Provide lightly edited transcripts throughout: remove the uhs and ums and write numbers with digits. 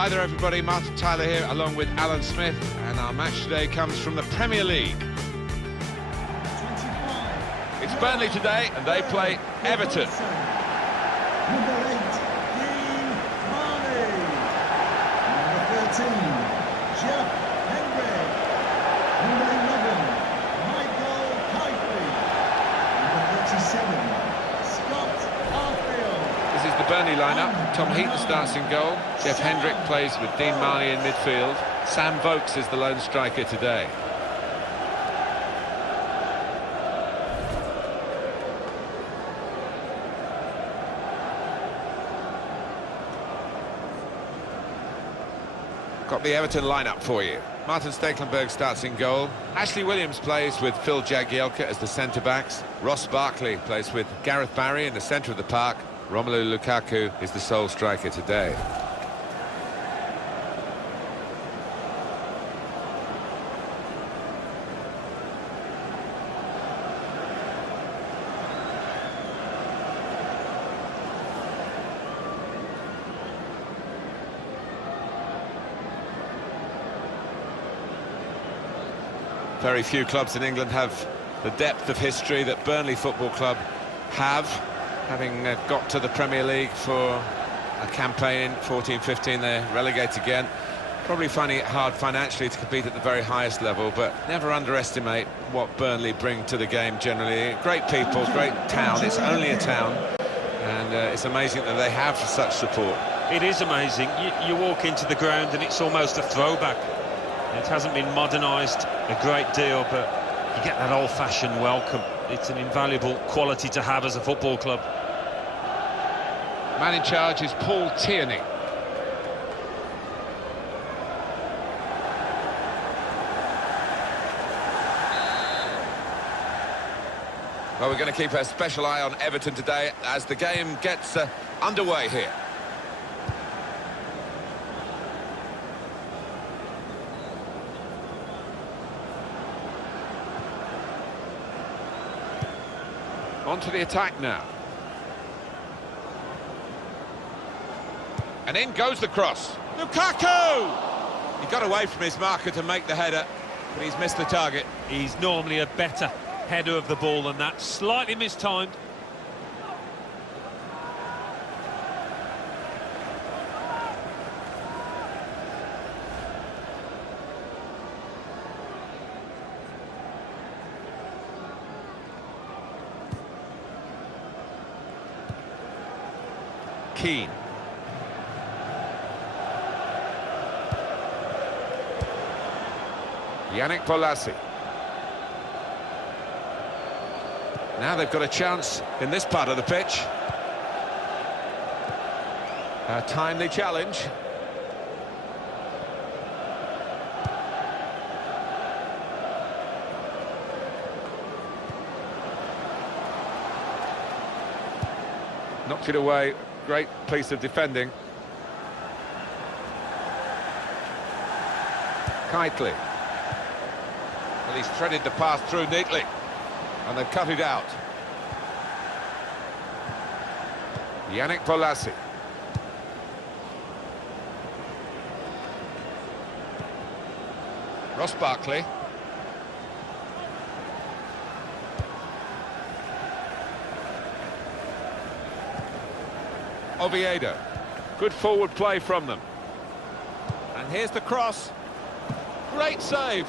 Hi there everybody, Martin Tyler here along with Alan Smith, and our match today comes from the Premier League. It's Burnley today and they play Everton. Number 8, Dean Marley. Number 13, Jeff Henry. Number 11, Michael Kifley. Number 37, Scott Arfield. This is the Burnley lineup. Tom Heaton starts in goal. Jeff Hendrick plays with Dean Marley in midfield. Sam Vokes is the lone striker today. Got the Everton lineup for you. Martin Stekelenburg starts in goal. Ashley Williams plays with Phil Jagielka as the centre-backs. Ross Barkley plays with Gareth Barry in the centre of the park. Romelu Lukaku is the sole striker today. Very few clubs in England have the depth of history that Burnley Football Club have, having got to the Premier League for a campaign in 14-15. They're relegated again. Probably finding it hard financially to compete at the very highest level, but never underestimate what Burnley bring to the game generally. Great people, great town. It's only a town, and it's amazing that they have such support. It is amazing. You walk into the ground and it's almost a throwback. It hasn't been modernised a great deal, but you get that old-fashioned welcome. It's an invaluable quality to have as a football club. Man in charge is Paul Tierney. Well, we're going to keep a special eye on Everton today as the game gets underway here. On to the attack now. And in goes the cross. Lukaku! He got away from his marker to make the header, but he's missed the target. He's normally a better header of the ball than that. Slightly mistimed. Keane. Yannick Bolasie. Now they've got a chance in this part of the pitch. A timely challenge. Knocked it away. Great piece of defending. Kitely. Well, he's threaded the pass through neatly, and they've cut it out. Yannick Bolasie. Ross Barkley. Oviedo. Good forward play from them. And here's the cross. Great save.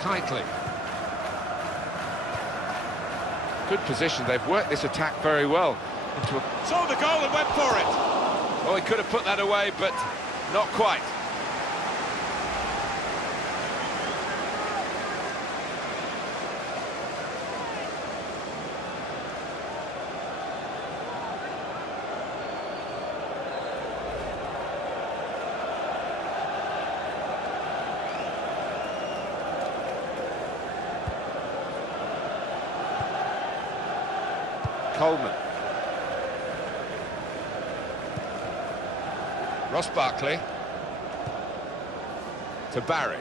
Kitely. Good position. They've worked this attack very well. Saw the goal and went for it. Oh, he could have put that away, but not quite. Coleman. Ross Barkley. To Barry.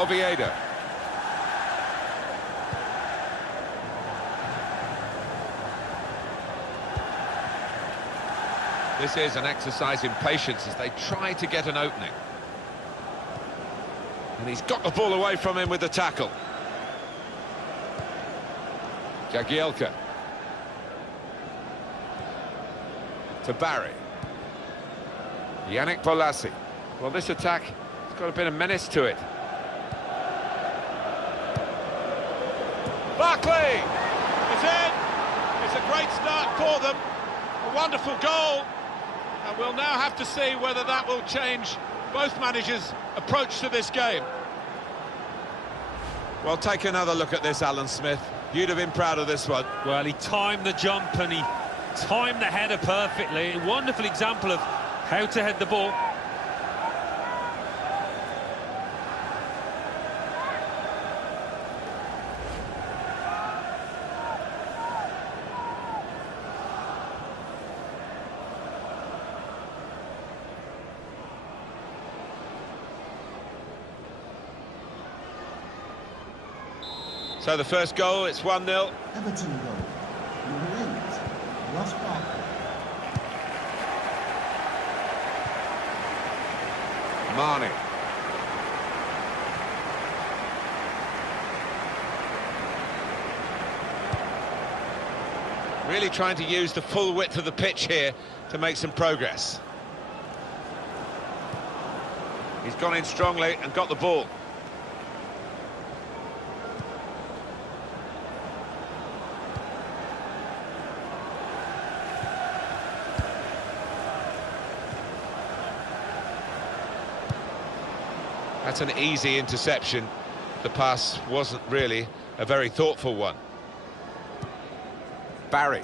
Oviedo. This is an exercise in patience as they try to get an opening. And he's got the ball away from him with the tackle. Jagielka. To Barry. Yannick Bolasie. Well, this attack has got a bit of menace to it. Barkley! It's in! It's a great start for them. A wonderful goal. And we'll now have to see whether that will change both managers' approach to this game. Well, take another look at this, Alan Smith. You'd have been proud of this one. Well, he timed the jump and he timed the header perfectly. A wonderful example of how to head the ball. So the first goal, it's 1-0. Everton goal. Number 8, Ross Barkley. Marnie. Really trying to use the full width of the pitch here to make some progress. He's gone in strongly and got the ball. That's an easy interception. The pass wasn't really a very thoughtful one. Barry.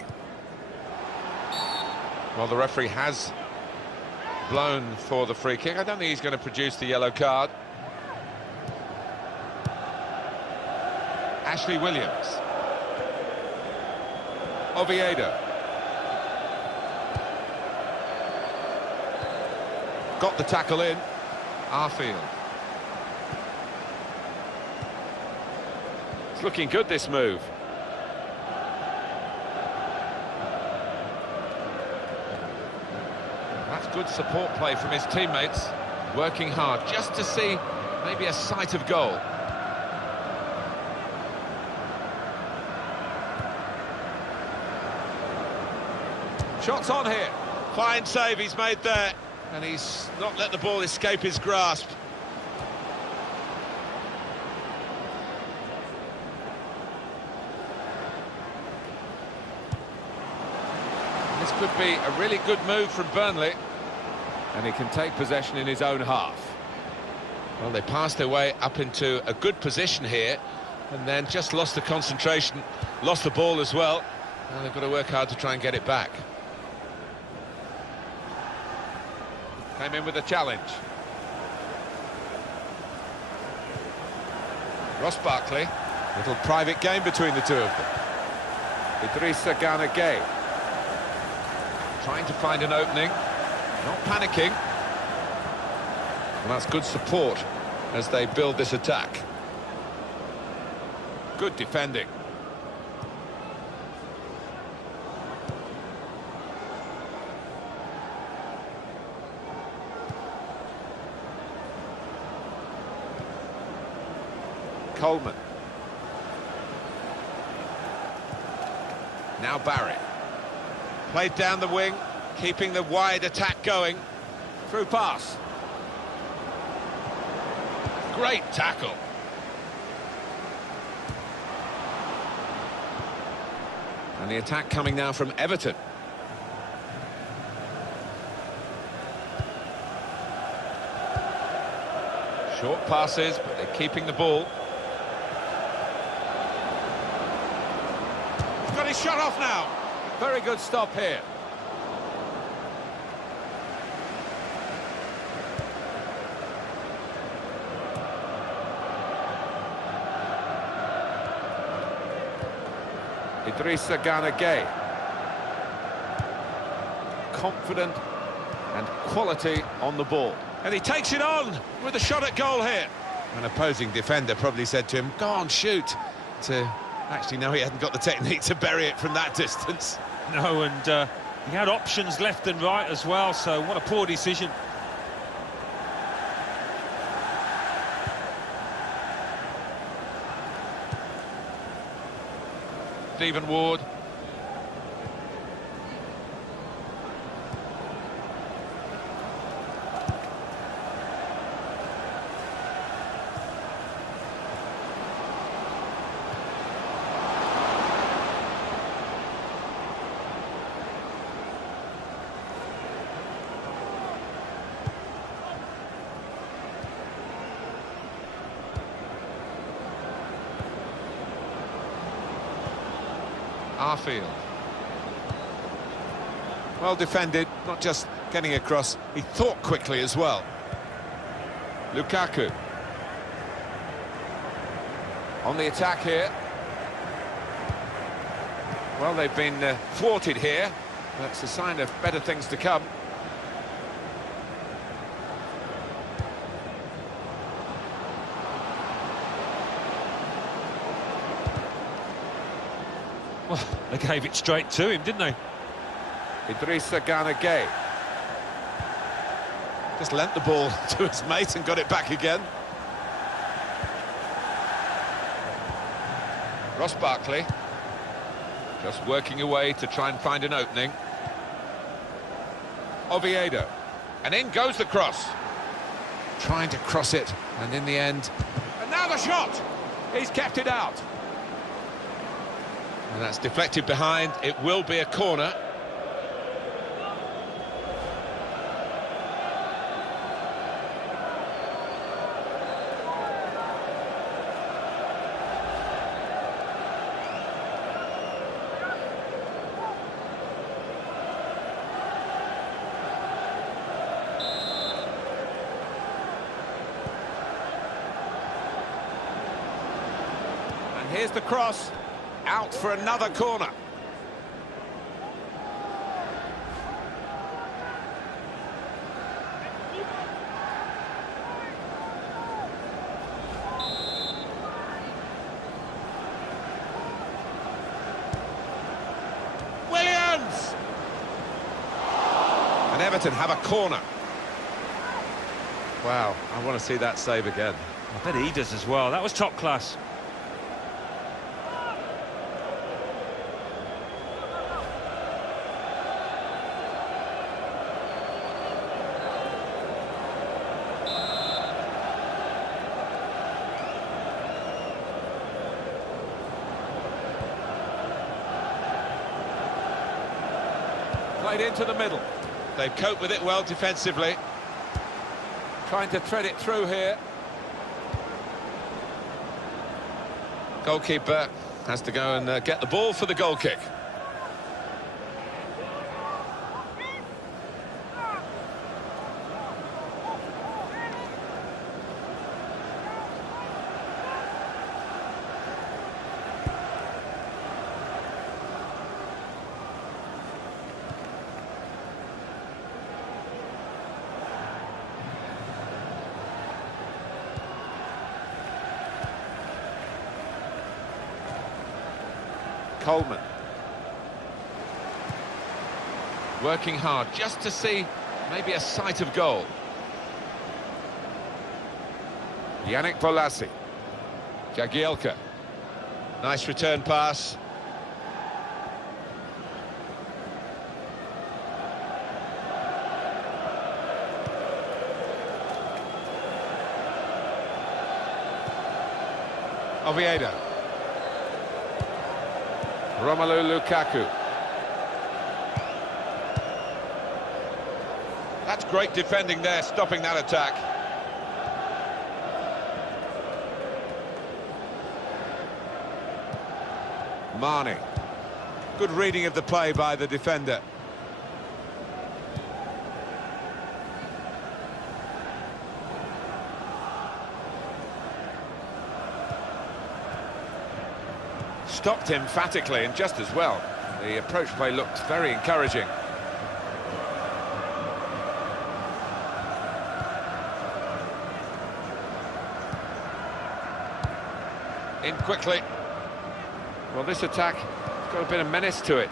Well, the referee has blown for the free kick. I don't think he's going to produce the yellow card. Ashley Williams. Oviedo. Got the tackle in. Arfield. It's looking good, this move. That's good support play from his teammates, working hard just to see maybe a sight of goal. Shots on here. Fine save he's made there, and he's not let the ball escape his grasp. This could be a really good move from Burnley, and he can take possession in his own half. Well, they passed their way up into a good position here, and then just lost the concentration, lost the ball as well, and they've got to work hard to try and get it back. Came in with a challenge. Ross Barkley. Little private game between the two of them. Idrissa Gana Gueye. Trying to find an opening, not panicking. And that's good support as they build this attack. Good defending. Coleman. Now Barry. Played down the wing, keeping the wide attack going. Through pass. Great tackle. And the attack coming now from Everton. Short passes, but they're keeping the ball. He's got his shot off now. Very good stop here. Idrissa Gana Gueye. Confident and quality on the ball. And he takes it on with a shot at goal here. An opposing defender probably said to him, "Go on, shoot." To actually know he hadn't got the technique to bury it from that distance. No, and he had options left and right as well, so what a poor decision. Stephen Ward. Arfield. Well defended, not just getting across, he thought quickly as well. Lukaku. On the attack here. Well, they've been thwarted here. That's a sign of better things to come. Well, they gave it straight to him, didn't they? Idrissa Gana Gueye. Just lent the ball to his mate and got it back again. Ross Barkley. Just working away to try and find an opening. Oviedo. And in goes the cross. Trying to cross it, and in the end... And now the shot! He's kept it out. And that's deflected behind. It will be a corner. And here's the cross. Out for another corner. Williams! And Everton have a corner. Wow, I want to see that save again. I bet he does as well. That was top class. Played into the middle. They've coped with it well defensively. Trying to thread it through here. Goalkeeper has to go and get the ball for the goal kick. Coleman. Working hard just to see maybe a sight of goal. Yannick Bolasie. Jagielka. Nice return pass. Oviedo. Romelu Lukaku. That's great defending there, stopping that attack. Mane. Good reading of the play by the defender. Stopped emphatically and just as well. The approach play looked very encouraging. In quickly. Well, this attack has got a bit of menace to it.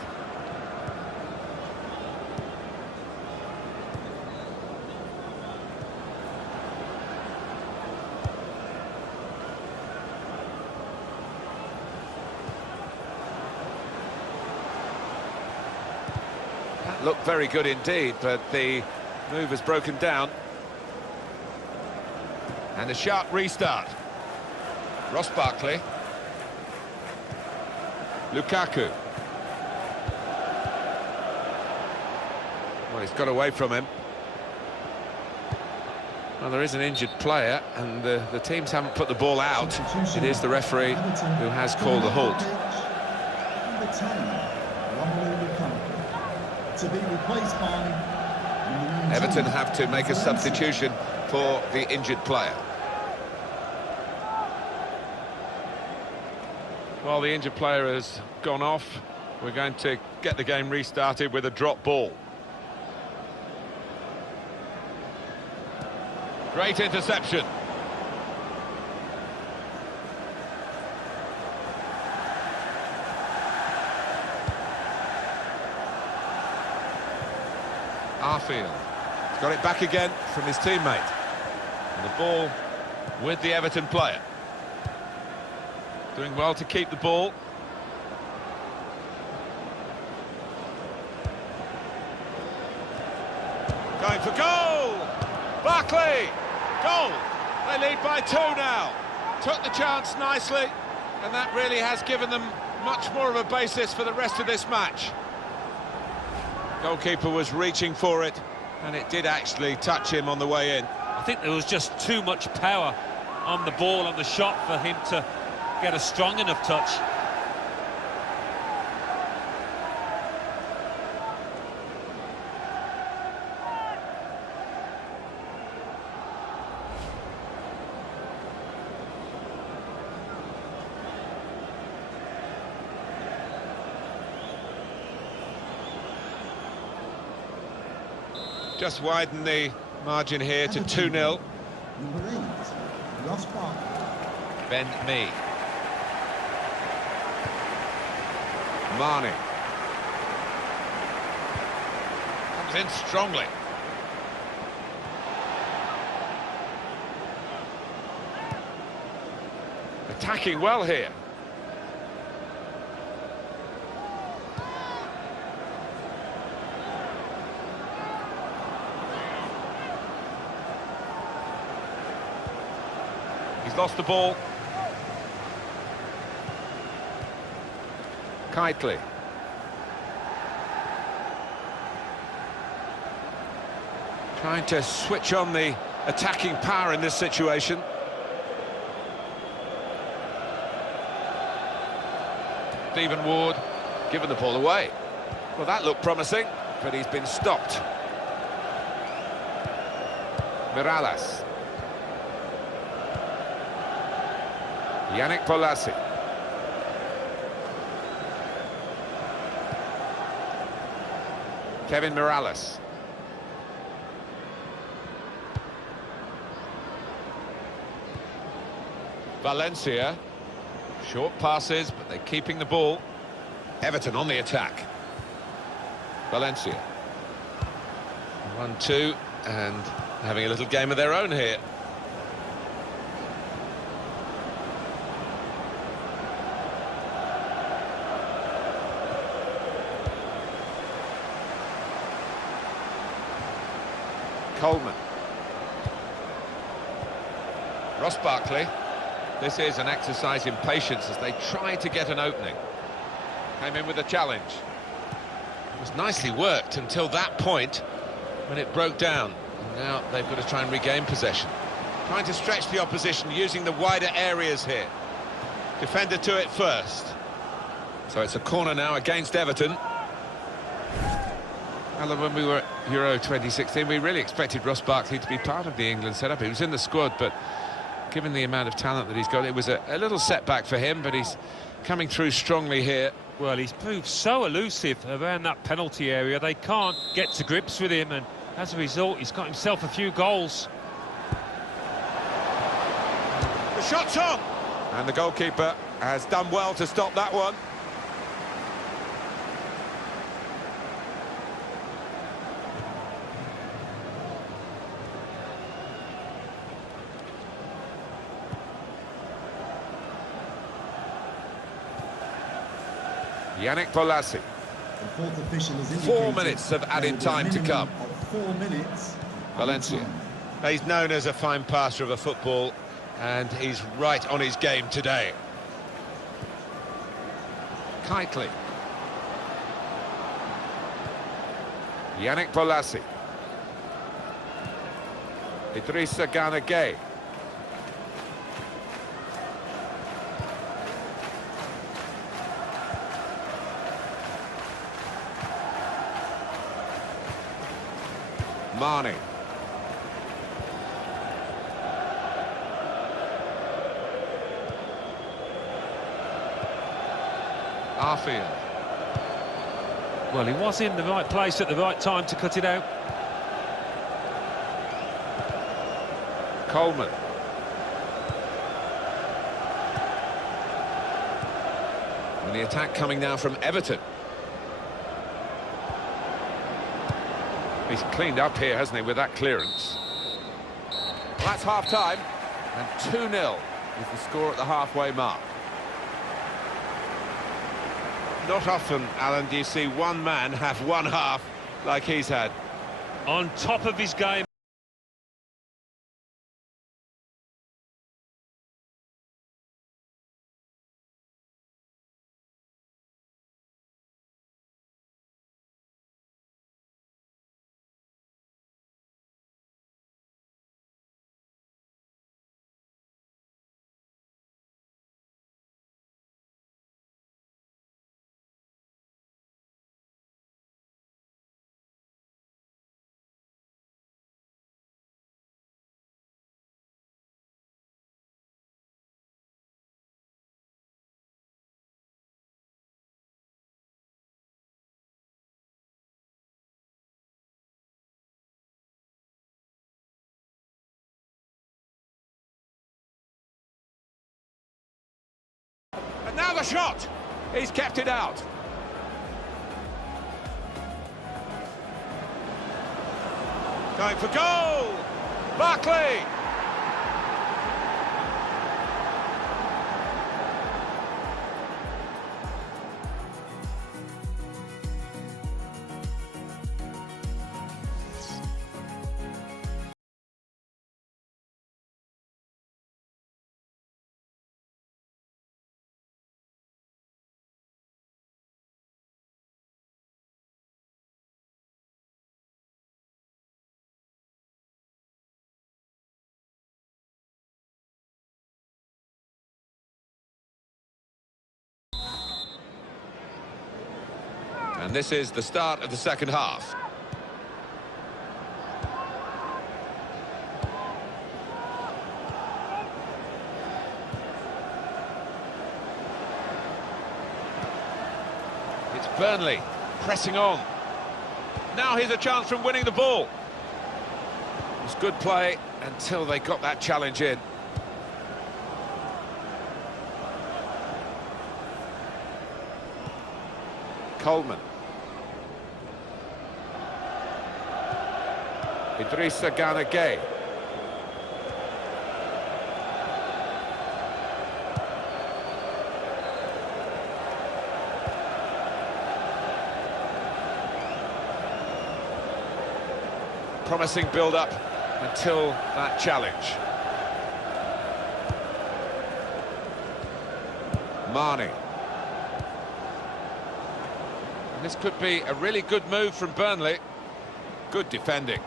That looked very good indeed, but the move has broken down. And a sharp restart. Ross Barkley. Lukaku. Well, he's got away from him. Well, there is an injured player, and the teams haven't put the ball out. It is the referee who has called the halt. Number 10, to be replaced by Everton have to make a substitution for the injured player. Well, the injured player has gone off. We're going to get the game restarted with a drop ball. Great interception. Arfield. He's got it back again from his teammate. And the ball with the Everton player. Doing well to keep the ball. Going for goal! Barkley! Goal! They lead by 2 now. Took the chance nicely, and that really has given them much more of a basis for the rest of this match. Goalkeeper was reaching for it, and it did actually touch him on the way in. I think there was just too much power on the ball, on the shot, for him to get a strong enough touch. Just widen the margin here to 2-0. number 8, Ross Barkley. Ben Mee. Marnie. Comes in strongly. Attacking well here. He's lost the ball. Kitely. Trying to switch on the attacking power in this situation. Stephen Ward giving the ball away. Well, that looked promising, but he's been stopped. Mirallas. Yannick Bolasie. Kevin Mirallas. Valencia. Short passes, but they're keeping the ball. Everton on the attack. Valencia. 1-2, and having a little game of their own here. Coleman. Ross Barkley. This is an exercise in patience as they try to get an opening. Came in with a challenge. It was nicely worked until that point when it broke down. And now they've got to try and regain possession. Trying to stretch the opposition using the wider areas here. Defender to it first. So it's a corner now against Everton. Alan, when we were at Euro 2016, we really expected Ross Barkley to be part of the England setup. He was in the squad, but given the amount of talent that he's got, it was a little setback for him, but he's coming through strongly here. Well, he's proved so elusive around that penalty area. They can't get to grips with him, and as a result, he's got himself a few goals. The shot's on! And the goalkeeper has done well to stop that one. Yannick Bolasie. The fourth official has 4 minutes of added time to come. 4 minutes. Valencia. He's known as a fine passer of a football, and he's right on his game today. Kitely. Yannick Bolasie. Idrissa Gana Gueye. Marnie. Arfield. Well, he was in the right place at the right time to cut it out. Coleman. And the attack coming now from Everton. He's cleaned up here, hasn't he, with that clearance. Well, that's half-time, and 2-0 is the score at the halfway mark. Not often, Alan, do you see one man have one half like he's had. On top of his game. And now the shot! He's kept it out. Going for goal! Barkley! And this is the start of the second half. It's Burnley pressing on. Now here's a chance from winning the ball. It was good play until they got that challenge in. Coleman. Idrissa Gana Gueye. Promising build-up until that challenge. Marnie. This could be a really good move from Burnley. Good defending.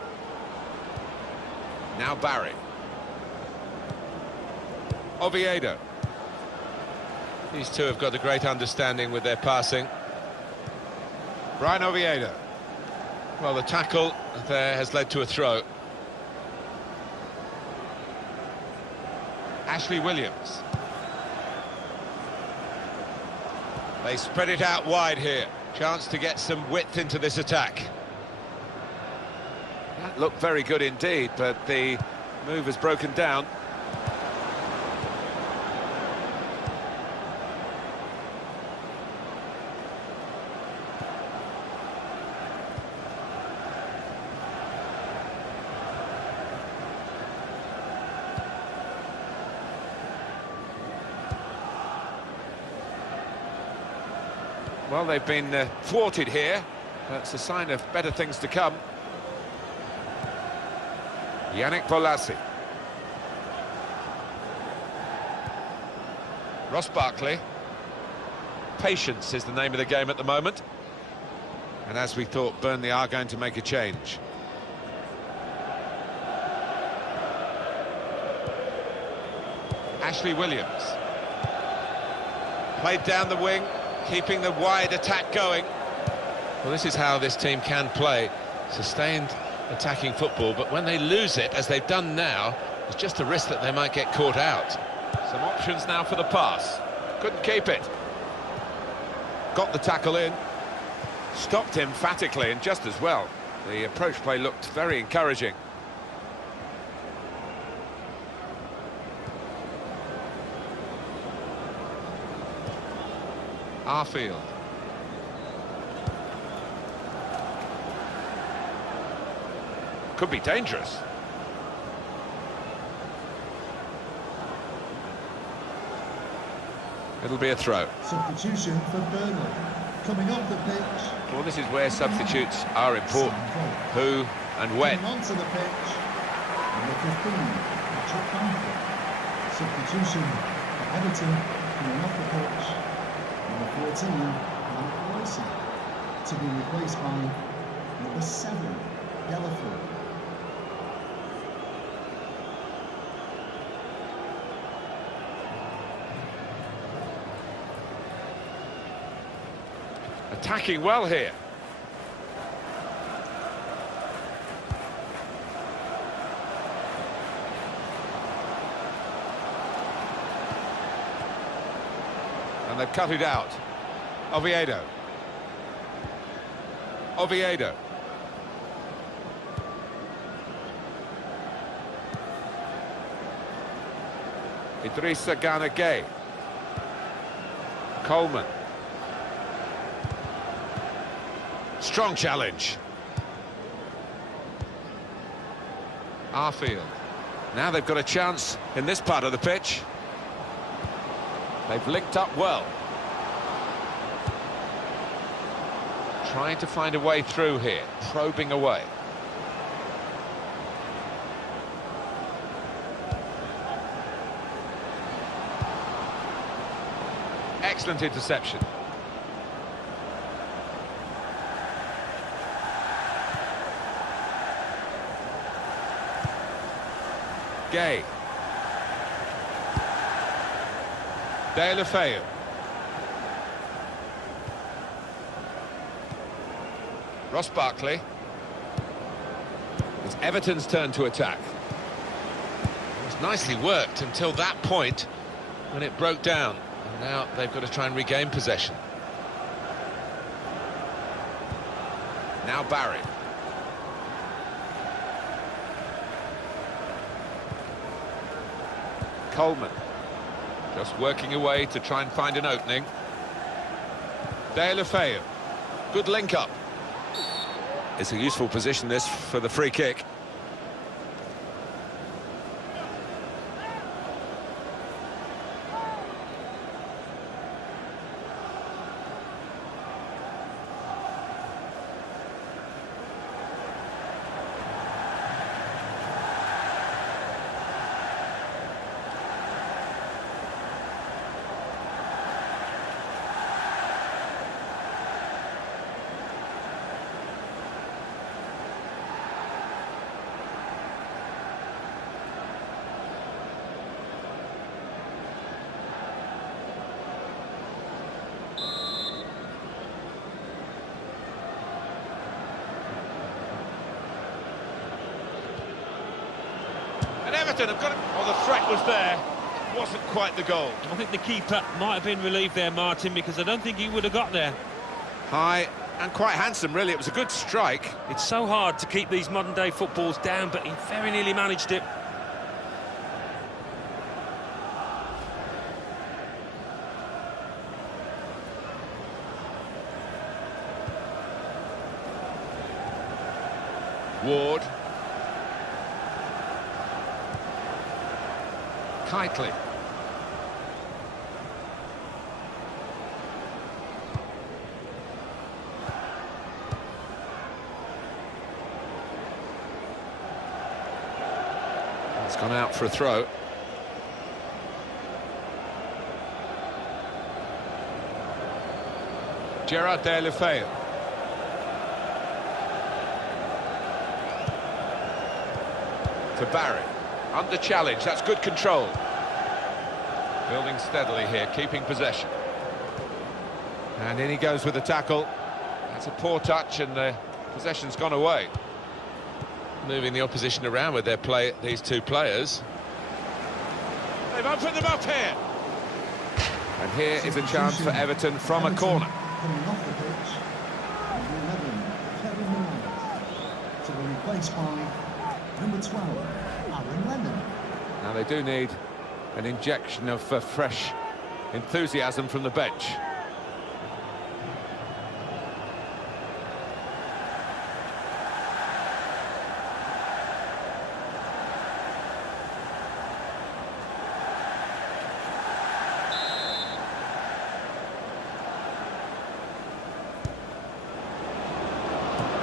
Now Barry. Oviedo. These two have got a great understanding with their passing. Brian Oviedo. Well, the tackle there has led to a throw. Ashley Williams. They spread it out wide here. Chance to get some width into this attack. That looked very good indeed, but the move has broken down. Well, they've been thwarted here. That's a sign of better things to come. Yannick Bolasie. Ross Barkley. Patience is the name of the game at the moment. And as we thought, Burnley are going to make a change. Ashley Williams. Played down the wing, keeping the wide attack going. Well, this is how this team can play. Sustained attacking football, but when they lose it, as they've done now, there's just a risk that they might get caught out. Some options now for the pass. Couldn't keep it. Got the tackle in. Stopped emphatically and just as well. The approach play looked very encouraging. Arfield. Could be dangerous. It'll be a throw. Substitution for Burnley. Coming off the pitch. Well, this is where substitutes are important. Who and when. Coming onto the pitch. Number 15, Patrick Bamford. Substitution for Everton. Coming off the pitch. Number 14, Alec Wilson. To be replaced by number 7, Yellowfield. Attacking well here. And they've cut it out. Oviedo. Oviedo. Idrissa Gana Gueye. Coleman. Strong challenge. Arfield. Now they've got a chance in this part of the pitch. They've linked up well. Trying to find a way through here, probing away. Excellent interception. Gay. Deulofeu. Ross Barkley. It's Everton's turn to attack. It was nicely worked until that point when it broke down. And now they've got to try and regain possession. Now Barry. Coleman. Just working away to try and find an opening. Deulofeu. Good link-up. It's a useful position, this, for the free kick. And Everton have got it. Oh, the threat was there. Wasn't quite the goal. I think the keeper might have been relieved there, Martin, because I don't think he would have got there. High and quite handsome, really. It was a good strike. It's so hard to keep these modern-day footballs down, but he very nearly managed it. Ward. Kitely. It's gone out for a throw. Gerard Deulofeu. To Barry. Under challenge, that's good control. Building steadily here, keeping possession. And in he goes with the tackle. That's a poor touch and the possession's gone away. Moving the opposition around with their play, these two players. They've opened them up here. And here is a chance for Everton from a corner. Coming off the pitch, number 11, Kevin Moor, to be replaced by number 12, Aaron Lennon. Now they do need an injection of fresh enthusiasm from the bench.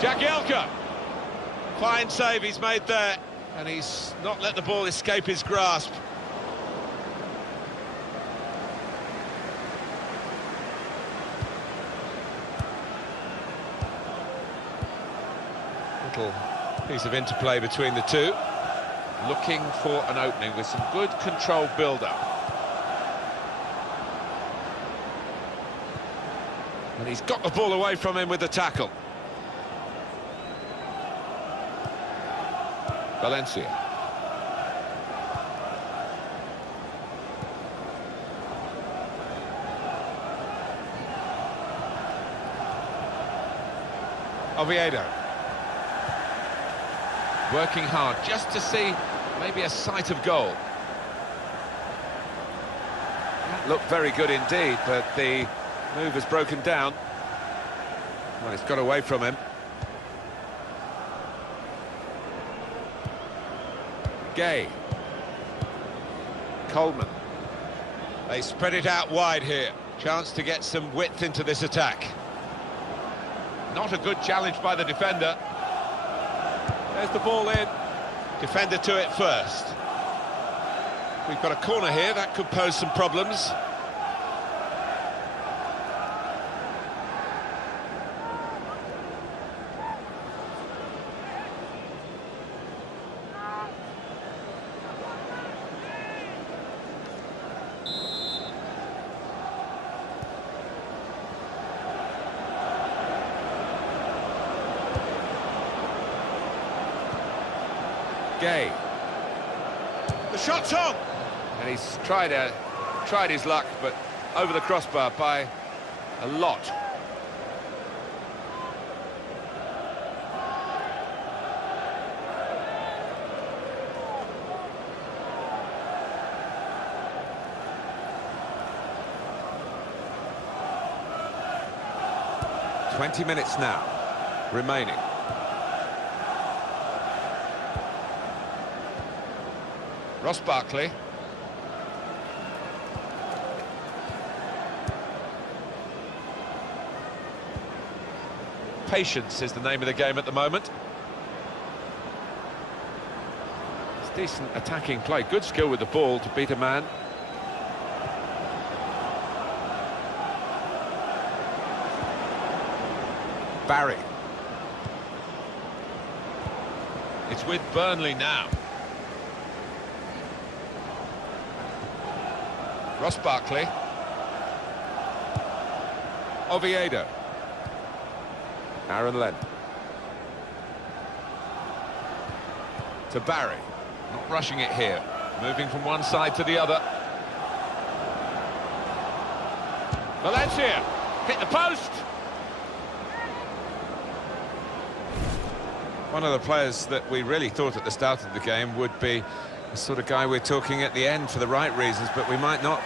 Jagielka, fine save he's made there, and he's not let the ball escape his grasp. Little piece of interplay between the two, looking for an opening with some good controlled build-up. And he's got the ball away from him with the tackle. Valencia. Oviedo. Working hard just to see maybe a sight of goal. That looked very good indeed, but the move has broken down. Well, it's got away from him. Gay. Coleman. They spread it out wide here. Chance to get some width into this attack. Not a good challenge by the defender. There's the ball in. Defender to it first. We've got a corner here, that could pose some problems. Gay. The shot's on! And he's tried his luck, but over the crossbar by a lot. "20 minutes now remaining. Ross Barkley. Patience is the name of the game at the moment. It's decent attacking play, good skill with the ball to beat a man. Barry. It's with Burnley now. Ross Barkley. Oviedo. Aaron Lennon. To Barry. Not rushing it here. Moving from one side to the other. Valencia. Hit the post. One of the players that we really thought at the start of the game would be the sort of guy we're talking at the end for the right reasons, but we might not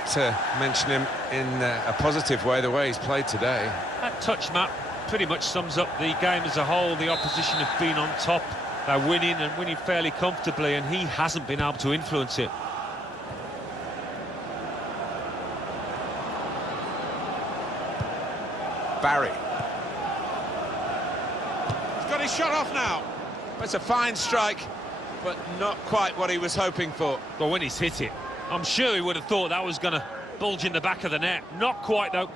mention him in a positive way, the way he's played today. That touch map pretty much sums up the game as a whole. The opposition have been on top, they're winning and winning fairly comfortably, and he hasn't been able to influence it. Barry. He's got his shot off now. It's a fine strike. but not quite what he was hoping for. Well, when he's hit it, I'm sure he would have thought that was going to bulge in the back of the net. Not quite, though.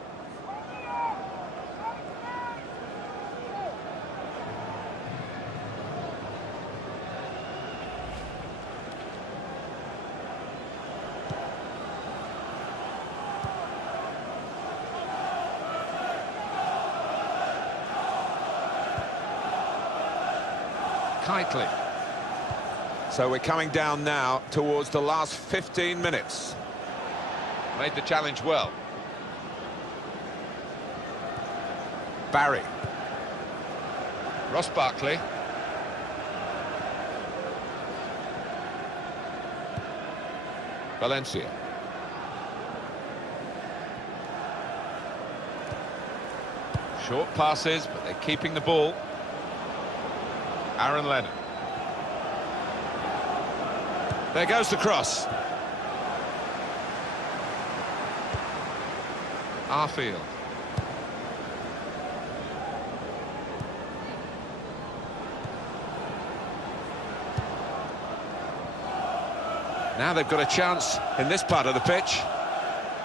Kitely. So we're coming down now towards the last 15 minutes. Made the challenge well. Barry. Ross Barkley. Valencia. Short passes, but they're keeping the ball. Aaron Lennon. There goes the cross. Arfield. Now they've got a chance in this part of the pitch.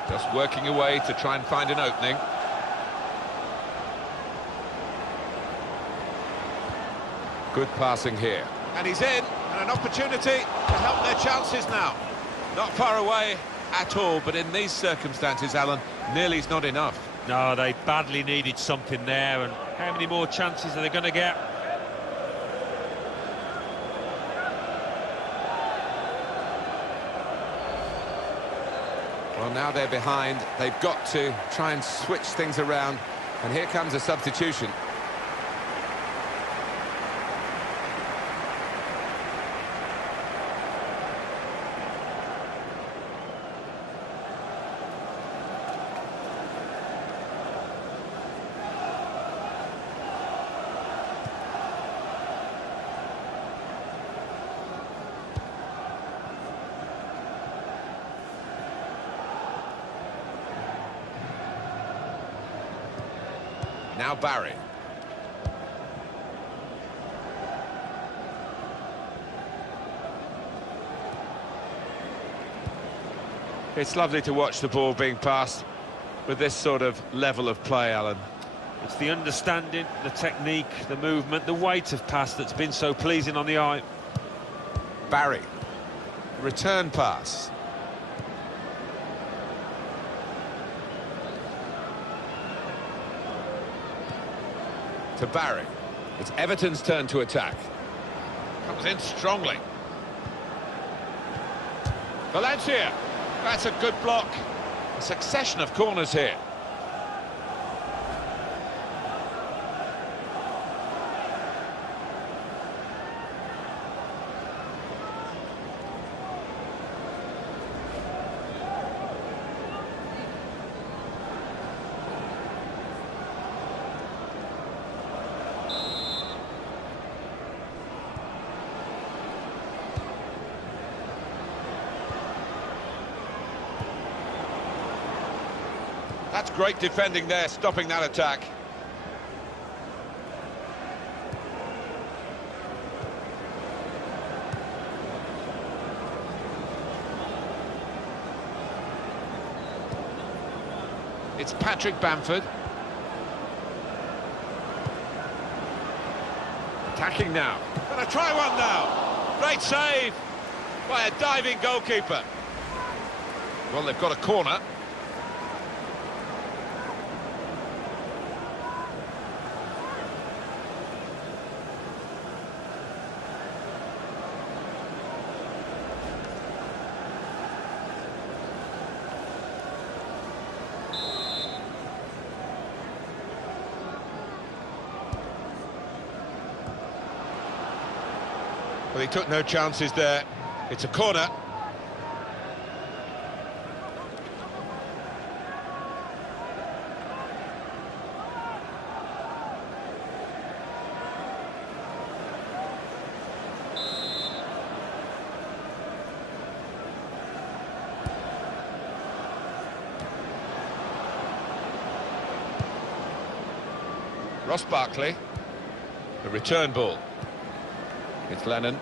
Just working away to try and find an opening. Good passing here. And he's in, and an opportunity to help their chances now. Not far away at all, but in these circumstances, Alan, nearly's not enough. No, they badly needed something there, and how many more chances are they going to get? Well, now they're behind. They've got to try and switch things around, and here comes a substitution. Now Barry. It's lovely to watch the ball being passed with this sort of level of play, Alan. It's the understanding, the technique, the movement, the weight of pass that's been so pleasing on the eye. Barry. Return pass. To Barry. It's Everton's turn to attack. Comes in strongly. Valencia. That's a good block. A succession of corners here. That's great defending there, stopping that attack. It's Patrick Bamford. Attacking now. Gonna try one now. Great save by a diving goalkeeper. Well, they've got a corner. Well, he took no chances there. It's a corner. Ross Barkley. The return ball. It's Lennon.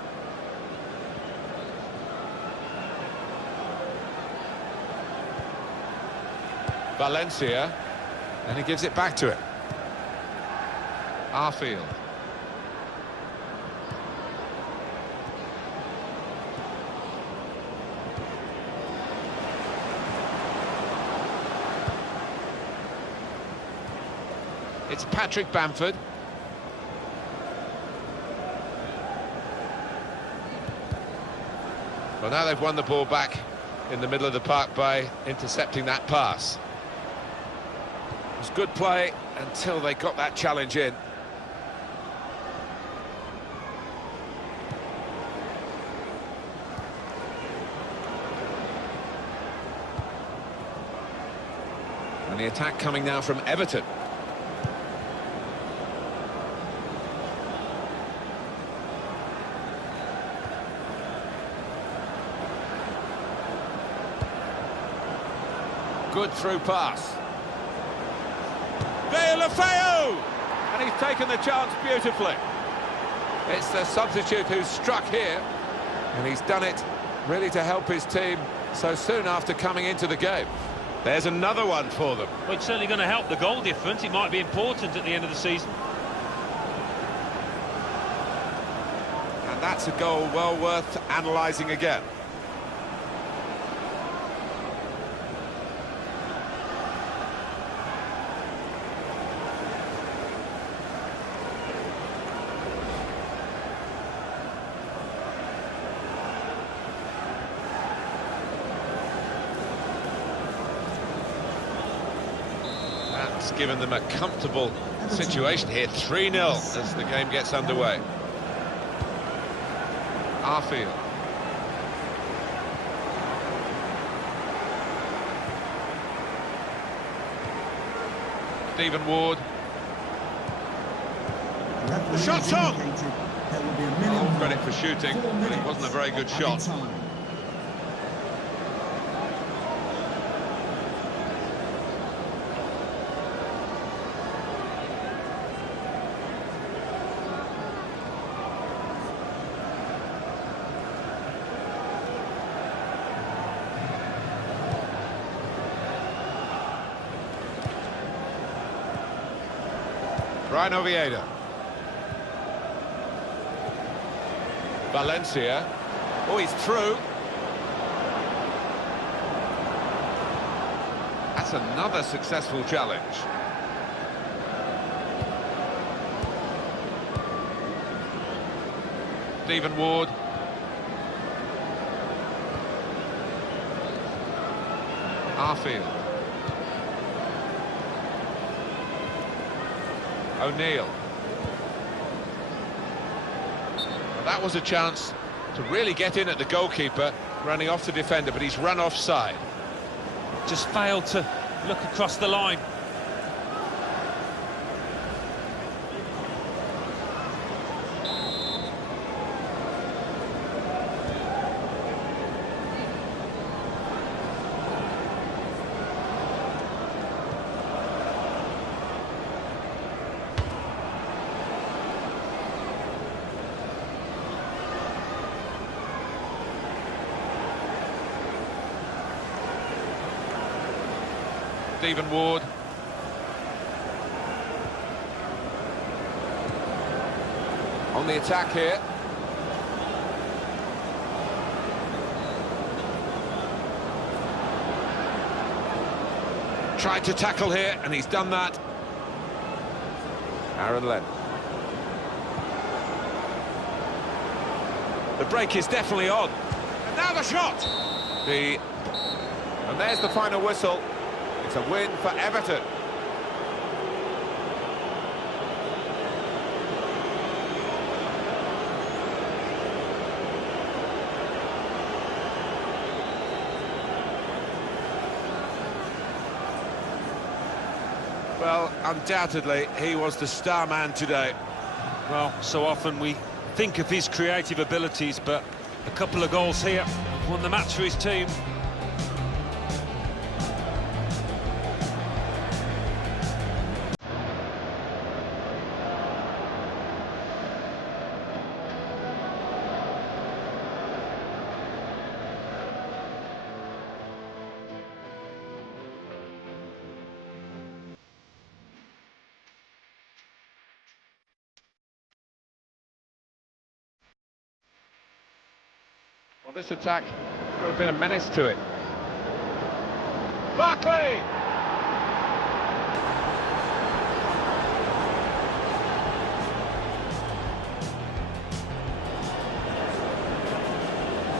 Valencia, and he gives it back to him. Arfield. It's Patrick Bamford. Well, now they've won the ball back in the middle of the park by intercepting that pass. It was good play until they got that challenge in. And the attack coming now from Everton. Good through pass. Deulofeu! And he's taken the chance beautifully. It's the substitute who's struck here, and he's done it really to help his team so soon after coming into the game. There's another one for them. Well, it's certainly going to help the goal difference. It might be important at the end of the season. And that's a goal well worth analysing again. That's given them a comfortable situation here. 3-0 as the game gets underway. Arfield. Stephen Ward. The shot's on! All credit for shooting, but it wasn't a very good shot. Brian Oviedo. Valencia. Oh, he's through. That's another successful challenge. Stephen Ward. Arfield. O'Neill. That was a chance to really get in at the goalkeeper, running off the defender, but he's run offside. Just failed to look across the line. Stephen Ward. On the attack here. Tried to tackle here, and he's done that. Aaron Lennon. The break is definitely on. And now the shot! And there's the final whistle. It's a win for Everton. Well, undoubtedly, he was the star man today. Well, so often we think of his creative abilities, but a couple of goals here won the match for his team. Well, this attack got a bit of menace to it. Barkley!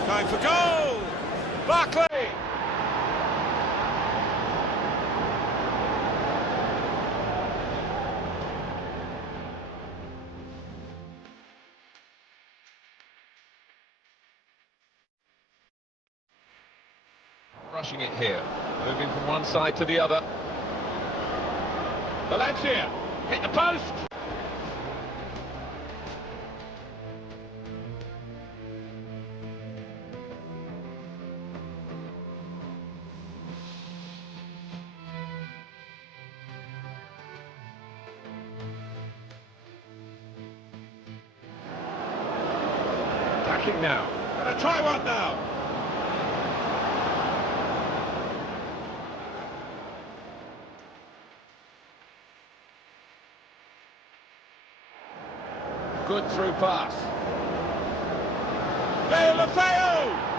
Going for goal! Barkley! Rushing it here, moving from one side to the other. Valencia, hit the post! Attacking now, gonna try one now! Good through pass. Leo Lafayette!